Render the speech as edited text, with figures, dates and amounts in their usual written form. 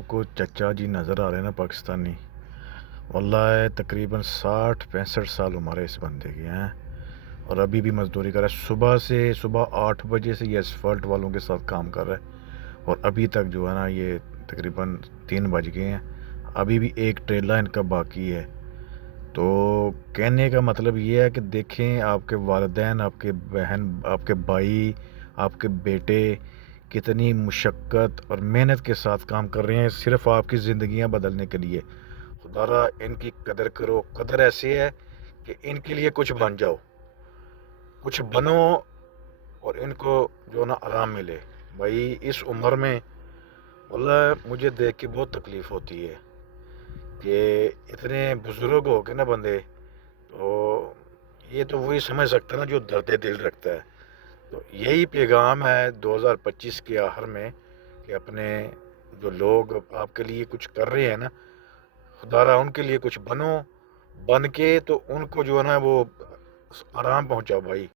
आपको चचा जी नज़र आ रहे हैं ना पाकिस्तानी। वल्लाह तकरीबन 60-65 साल उम्र है इस बंदे की हैं। और अभी भी मजदूरी कर रहा है। सुबह 8 बजे से ये एसफल्ट वालों के साथ काम कर रहा है और अभी तक जो है ना ये तकरीबन 3 बज गए हैं। अभी भी एक ट्रेला इनका बाकी है। तो कहने का मतलब ये है कि देखें आपके वालिदैन, आपके बहन, आपके भाई, आपके बेटे कितनी मुशक्क़त और मेहनत के साथ काम कर रहे हैं सिर्फ आपकी ज़िंदगियां बदलने के लिए। खुदारा इनकी कदर करो। कदर ऐसी है कि इनके लिए कुछ बन जाओ, कुछ बनो और इनको जो ना आराम मिले। भाई इस उम्र में वल्लाह मुझे देख के बहुत तकलीफ़ होती है कि इतने बुज़ुर्ग हो के ना बंदे, तो ये तो वही समझ सकता है ना जो दर्द दिल रखता है। तो यही पैगाम है 2025 के आखिर में कि अपने जो लोग आपके लिए कुछ कर रहे हैं ना, खुदारा उनके लिए कुछ बनो। बन के तो उनको जो है ना वो आराम पहुंचाओ भाई।